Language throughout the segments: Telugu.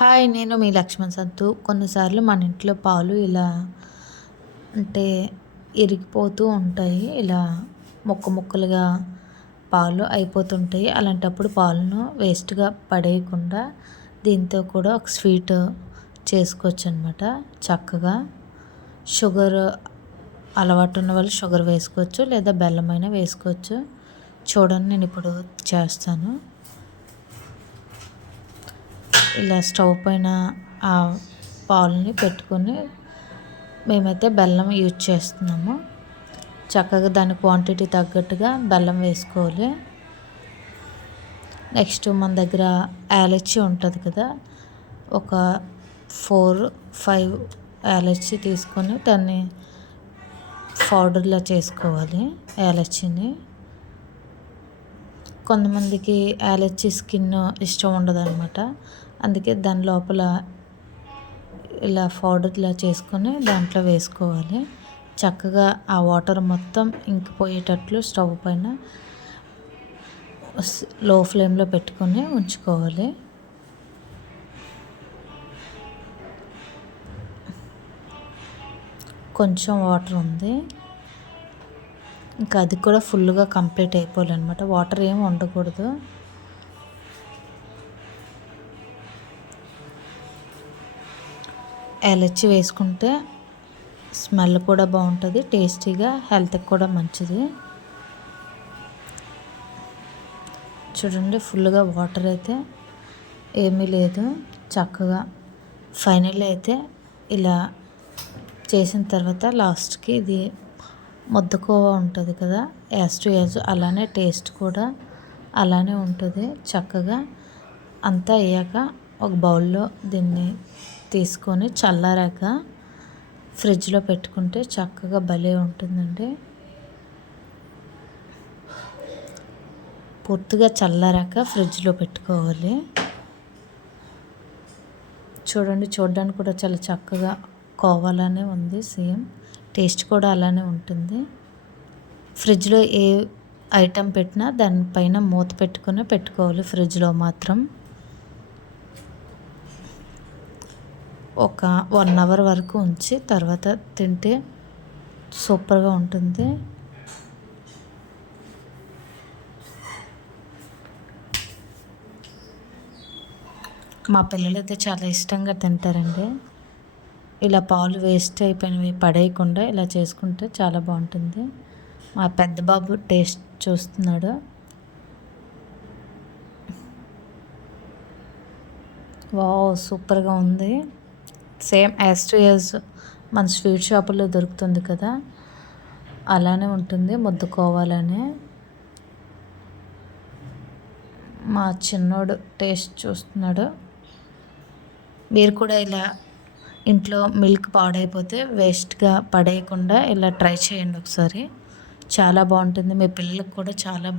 హాయ్! నేను మీ లక్ష్మణ్ సంతు. కొన్నిసార్లు మన ఇంట్లో పాలు ఇలా అంటే ఇరిగిపోతూ ఉంటాయి. ఇలా ముక్కలుగా పాలు అయిపోతుంటాయి. అలాంటప్పుడు పాలను వేస్ట్‌గా పడేయకుండా దీంతో కూడా ఒక స్వీట్ చేసుకోవచ్చనమాట చక్కగా. షుగర్ అలవాటు ఉన్న వాళ్ళు షుగర్ వేసుకోవచ్చు, లేదా బెల్లమైనా వేసుకోవచ్చు. చూడండి నేనిప్పుడు చేస్తాను. ఇలా స్టవ్ పైన ఆ పాలని పెట్టుకొని మేమైతే బెల్లం యూజ్ చేస్తున్నాము. చక్కగా దాని క్వాంటిటీ తగ్గట్టుగా బెల్లం వేసుకోవాలి. నెక్స్ట్ మన దగ్గర యాలచ్చి ఉంటుంది కదా, ఒక 4-5 యాలచ్చి తీసుకొని దాన్ని పౌడర్లా చేసుకోవాలి యాలచ్చిని. కొంతమందికి యాలచ్చి స్కిన్ ఇష్టం ఉండదన్నమాట. అందుకే దాని లోపల ఇలా పౌడర్లా చేసుకొని దాంట్లో వేసుకోవాలి. చక్కగా ఆ వాటర్ మొత్తం ఇంకిపోయేటట్లు స్టవ్ పైన లో ఫ్లేమ్లో పెట్టుకొని ఉంచుకోవాలి. కొంచెం వాటర్ ఉంది, ఇంకా అది కూడా ఫుల్గా కంప్లీట్ అయిపోవాలన్నమాట. వాటర్ ఏమి ఉండకూడదు. యాలచ్చి వేసుకుంటే స్మెల్ కూడా బాగుంటుంది, టేస్టీగా, హెల్త్కి కూడా మంచిది. చూడండి ఫుల్గా వాటర్ అయితే ఏమీ లేదు. చక్కగా ఫైనల్ అయితే ఇలా చేసిన తర్వాత లాస్ట్కి ఇది ముద్దకోవా ఉంటుంది కదా, యాజ్ అలానే టేస్ట్ కూడా అలానే ఉంటుంది. చక్కగా అంతా అయ్యాక ఒక బౌల్లో దీన్ని తీసుకొని చల్లారాక ఫ్రిడ్జ్లో పెట్టుకుంటే చక్కగా భలే ఉంటుందండి. పూర్తిగా చల్లారాక ఫ్రిడ్జ్లో పెట్టుకోవాలి. చూడడానికి కూడా చాలా చక్కగా కోవాలానే ఉంది, సేమ్ టేస్ట్ కూడా అలానే ఉంటుంది. ఫ్రిడ్జ్లో ఏ ఐటెం పెట్టినా దానిపైన మూత పెట్టుకోవాలి ఫ్రిడ్జ్లో మాత్రం. ఒక 1 అవర్ వరకు ఉంచి తర్వాత తింటే సూపర్గా ఉంటుంది. మా పిల్లలైతే చాలా ఇష్టంగా తింటారండి. ఇలా పాలు వేస్ట్ అయిపోయినవి పడేయకుండా ఇలా చేసుకుంటే చాలా బాగుంటుంది. మా పెద్ద బాబు టేస్ట్ చూస్తున్నాడు. వావ్, సూపర్గా ఉంది. సేమ్ యాజ్ మన స్వీట్ షాపుల్లో దొరుకుతుంది కదా, అలానే ఉంటుంది ముద్దకోవాలనే. మా చిన్నోడు టేస్ట్ చూస్తున్నాడు. మీరు కూడా ఇలా ఇంట్లో మిల్క్ పాడైపోతే వేస్ట్గా పడేయకుండా ఇలా ట్రై చేయండి ఒకసారి. చాలా బాగుంటుంది, మీ పిల్లలకు కూడా చాలా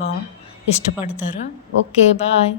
ఇష్టపడతారు. Okay, bye.